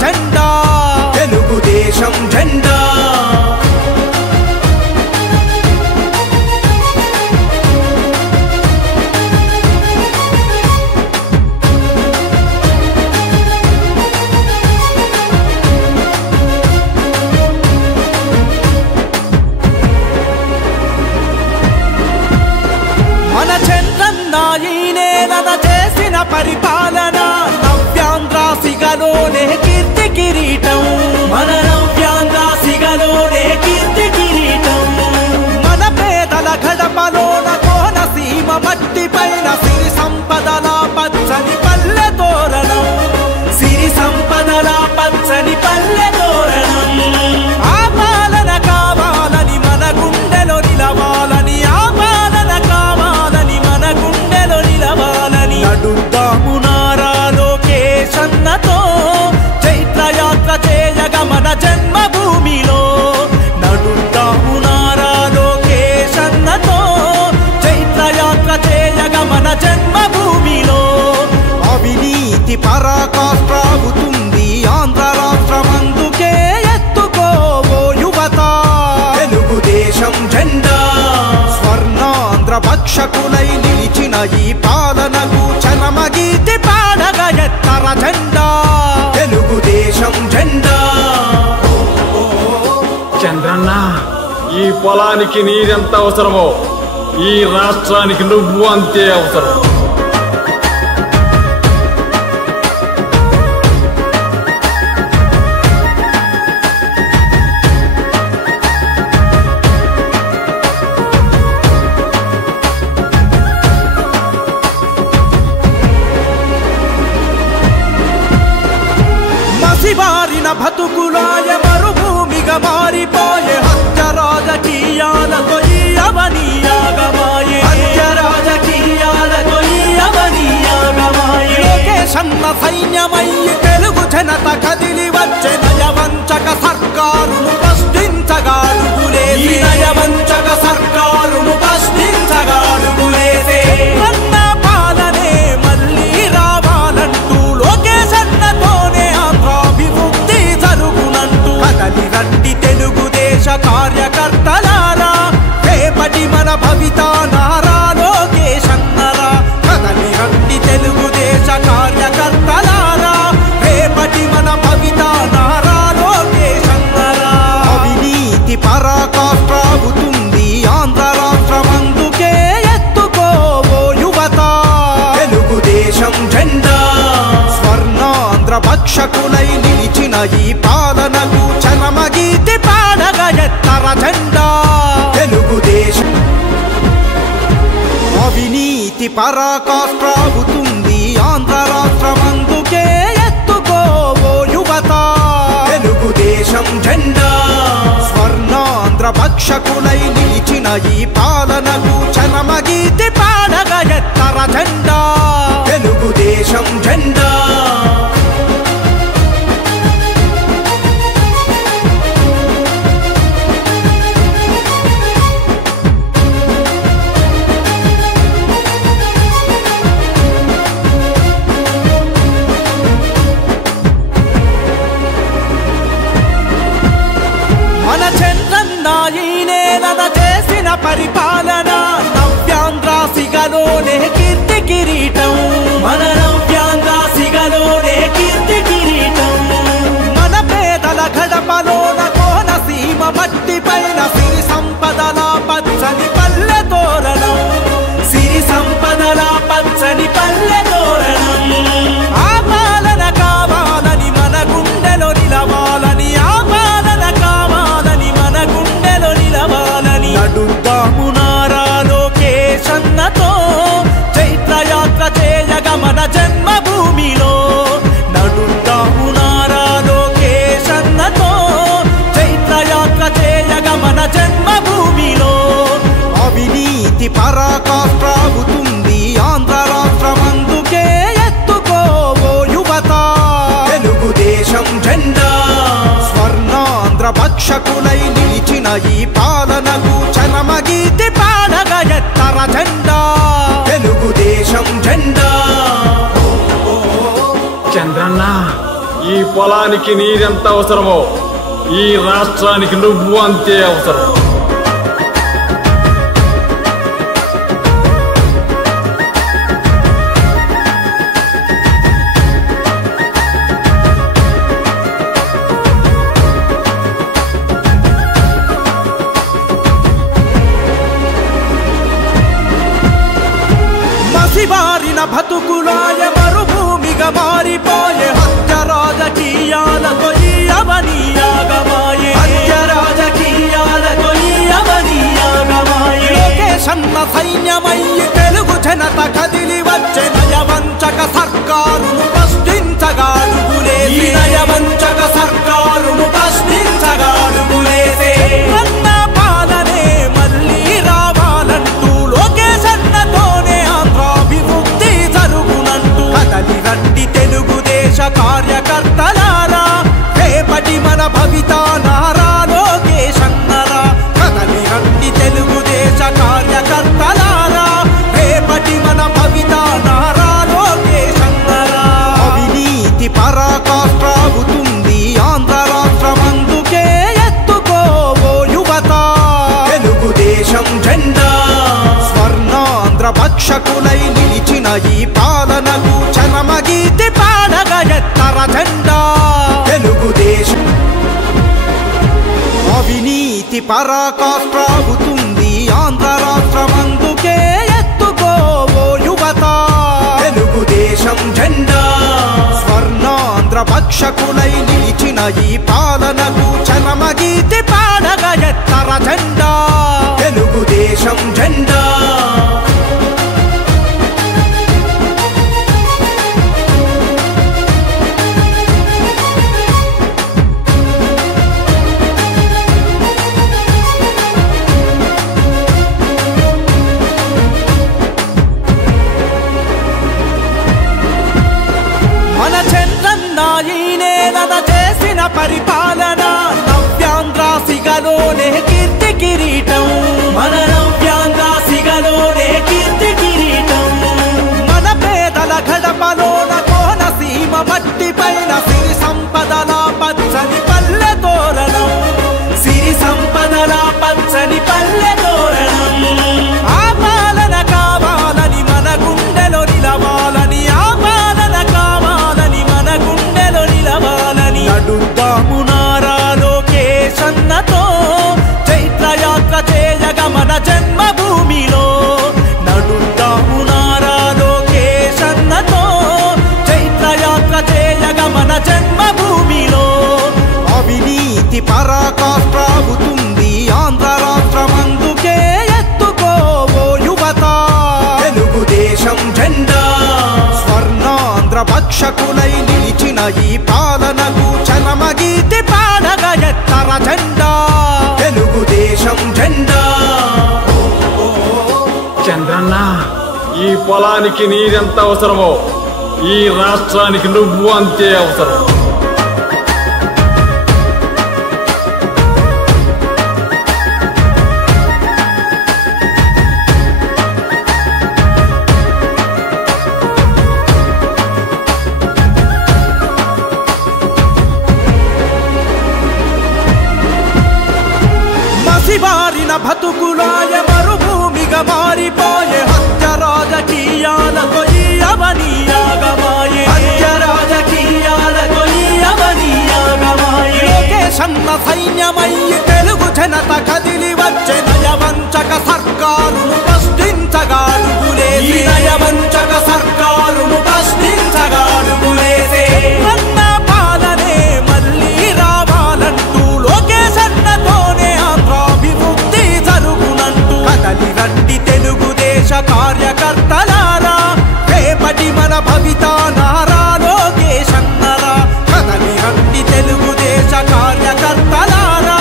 జెండా తెలుగుదేశం జెండా మన చంద్రన్న ఈ నేలన చేసిన పరిపాలన నవ్యాంధ్రాసిగలోనే కీర్తి కిరీటం మన నవ్యాంధ్రాసిగలోనే కీర్తి కిరీటం మన పేదల గడపలోన కోనసీమ మట్టి పైన సిరి సంపదల పచ్చని పల్లె తోరణం సిరి సంపదల పచ్చని పల్లె తోరణం ఆ పాలన కావాలని మన గుండెలో నిలవాలని ఆ పాలన కావాలని మన గుండెలో నిలవాలని నడుద్దాము నారా లోకేశన్నతో చైత్రయాత్ర చేయగ మన జన్మభూమిలో నడుద్దాము నారా లోకేశన్నతో చైత్రయాత్ర చేయగ మన జన్మభూమిలో అవినీతి పరాకాష్ట్రావుతుంది ఆంధ్ర రాష్ట్రమందుకే ఎత్తుకోవో యువత తెలుగుదేశం జెండా స్వర్ణాంధ్ర భక్షకులై నిలిచిన ఈ పాలనకు చరమగీతి పాడగా ఎత్తర జెండా తెలుగుదేశం జెండా చంద్రన్న ఈ పొలానికి నీరెంత అవసరమో ఈ రాష్ట్రానికి నువ్వు అంతే అవసరం మసిబారిన బతుకులాయ మరుభూమిగా మారిపోయే హత్య రాజకీయాలతో ఈ అవనీయాగమాయే హత్య రాజకీయాలతో ఈ అవనీయాగమాయే లోకేశన్న సైన్యమయ్యి తెలుగు జనత కదిలి వచ్చే నయవంచక సర్కారును ప్రశ్నించగాడుగులేసే నయవంచక సర్కారును ప్రశ్నించగాడుగులేసే అన్న పాలనే మళ్ళీ రావాలంటూ లోకేశన్నతోనే ఆంధ్రాభివృద్ధి జరుగునంటూ కదలి రండి తెలుగుదేశ కార్యకర్తలారా రేపటి మన భవిత నారా లోకేశన్నరా కదలి రండి తెలుగుదేశ కార్యకర్తలారా రేపటి మన భవిత నారా లోకేశన్నరా అవినీతి పరాకాష్ట్రావుతుంది ఆంధ్ర రాష్ట్రమందుకే ఎత్తుకోవో యువత తెలుగుదేశం జెండా స్వర్ణాంధ్ర భక్షకులై నిలిచిన ఈ పాలనకు చరమగీతి పాడగా ఎత్తర జెండా తెలుగుదేశం అవినీతి పరాకాష్ట్రావుతుంది ఆంధ్ర రాష్ట్రమందుకే ఎత్తుకోవో యువత తెలుగుదేశం జెండా స్వర్ణాంధ్ర భక్షకులై నిలిచిన ఈ పాలనకు చరమగీతి పాడగా ఎత్తర జెండా తెలుగుదేశం జెండా మన చంద్రన్న ఈ నేలన చేసిన పరిపాలన నవ్యాంధ్రాసిగలోనే కీర్తి కిరీటం మన నవ్యాంధ్రాసిగలోనే కీర్తి కిరీటం మన పేదల గడపలోన కోనసీమ మట్టి పైన సిరి సంపదల పచ్చని పల్లె తోరణం సిరి సంపదల పచ్చని పల్లె తోరణం ఆ పాలన కావాలని మన గుండెలో నిలవాలని ఆ పాలన కావాలని మన గుండెలో నిలవాలని నడుద్దాము నారా లోకేశన్నతో చైత్రయాత్ర చేయగ మన జన్మభూమిలో నడుద్దాము నారా లోకేశన్నతో చైత్రయాత్ర చేయగ మన జన్మభూమిలో అవినీతి పరాకాష్ట్రావుతుంది ఆంధ్ర రాష్ట్రమందుకే ఎత్తుకోవో యువత తెలుగుదేశం జెండా స్వర్ణాంధ్ర భక్షకులై నిలిచిన ఈ పాలనకు చరమగీతి పాడగా ఎత్తర జెండా తెలుగుదేశం జెండా చంద్రన్న ఈ పొలానికి నీరెంత అవసరమో ఈ రాష్ట్రానికి నువ్వు అంతే అవసరం. మసిబారిన బతుకులాయ మరుభూమిగా మారిపోయే హత్య రాజకీయాలతో ఈ అవనీయాగమాయే. హత్య రాజకీయాలతో ఈ అవనీయాగమాయే. లోకేశన్న సైన్యమయ్యి తెలుగు జనత కదిలి వచ్చే నయవంచక సర్కారును ప్రశ్నించగాడుగులేసి. నయవంచక సర్కారును ప్రశ్నించగాడుగులేసే. అన్న పాలనే మళ్ళీ రావాలంటూ లోకేశన్నతోనే ఆంధ్రాభివృద్ధి జరుగునంటూ కదలి రండి తెలుగుదేశ కార్యకర్తలారా, రేపటి మన భవిత నారా లోకేశన్నరా. కదలి రండి తెలుగుదేశ కార్యకర్తలారా, రేపటి మన భవిత నారా లోకేశన్నరా. అవినీతి పరాకాష్ట్రావుతుంది ఆంధ్ర రాష్ట్రమందుకే ఎత్తుకోవో యువత తెలుగుదేశం జెండా. స్వర్ణాంధ్ర భక్షకులై నిలిచిన ఈ పాలనకు చరమగీతి పాడగ ఎత్తర జెండా తెలుగుదేశం. అవినీతి పరాకాష్ట్రావుతుంది ఆంధ్ర రాష్ట్రమందుకే ఎత్తుకోవో యువత తెలుగుదేశం జెండా. స్వర్ణాంధ్ర భక్షకులై నిలిచిన ఈ పాలనకు చరమగీతి పాడగ ఎత్తర జెండా తెలుగుదేశం జెండా. మన చంద్రన్న ఈ నేలన చేసిన పరిపాలన నవ్యాంధ్ర సిగలోనే కీర్తి కిరీటం. మన నవ్యాంధ్ర సిగలోనే కీర్తి కిరీటం. మన పేదల గడపలోన కోనసీమ మట్టి పైన సిరి సంపదల పచ్చని పల్లె తోరణం. సిరి సంపదల పచ్చని పల్లె తోరణం. ఆ పాలన కావాలని మన గుండెలో నిలవాలని, ఆ పాలన కావాలని మన గుండెలో నిలవాలని నడుద్దాము నారా లోకేశన్నతో చైత్రయాత్ర చేయగ మన జన్మభూమిలో. నడుద్దాము నారా లోకేశన్నతో చైత్రయాత్ర చేయగ మన జన్మభూమిలో. అవినీతి పరాకాష్ట్రావుతుంది ఆంధ్ర రాష్ట్రమందుకే ఎత్తుకోవో యువత తెలుగుదేశం జెండా. స్వర్ణాంధ్ర భక్షకులై నిలిచిన ఈ పాలనకు చరమగీతి పాడగ ఎత్తర జెండా తెలుగుదేశం జెండా. చంద్రన్న, ఈ పొలానికి నీరెంత అవసరమో ఈ రాష్ట్రానికి నువ్వు అంతే అవసరం. మసిబారిన బతుకులాయ మరుభూమిగా మారిపోయే హత్య రాజకీయాలతో ఈ అవనీయాగమాయే. హత్య రాజకీయాలతో ఈ అవనీయాగమాయే. లోకేశన్న సైన్యమయ్యి తెలుగు జనత కదిలి వచ్చే నయవంచక సర్కారును ప్రశ్నించగాడుగులేసి. నయవంచక సర్కారును ప్రశ్నించగాడుగులేసే. అన్న పాలనే మళ్ళీ రావాలంటూ లోకేశన్నతోనే ఆంధ్రాభివృద్ధి జరుగునంటూ కదలి రండి తెలుగుదేశ కార్యకర్తలారా, రేపటి మన భవిత నారా లోకేశన్నరా. కదలి రండి తెలుగుదేశ కార్యకర్తలారా,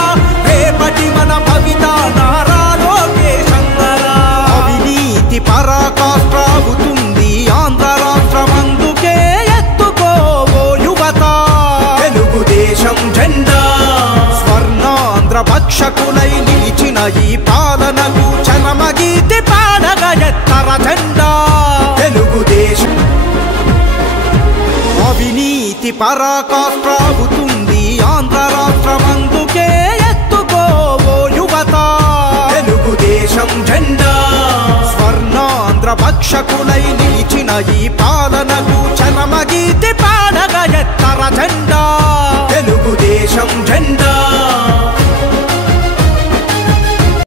రేపటి మన భవిత నారా లోకేశన్నరా. అవినీతి పరాకాష్ట్రావుతుంది ఆంధ్ర రాష్ట్రమందుకే ఎత్తుకోవో యువత తెలుగుదేశం జెండా. స్వర్ణాంధ్ర భక్షకులై నిలిచిన ఈ పాలనకు చరమగీతి పాడగ ఎత్తర జెండా తెలుగుదేశం. అవినీతి పరాకాష్ట్రావుతుంది ఆంధ్ర రాష్ట్రమందుకే ఎత్తుకోవో యువత తెలుగుదేశం జెండా స్వర్ణాంధ్ర భక్షకులై నిలిచిన ఈ పాలనకు చరమగీత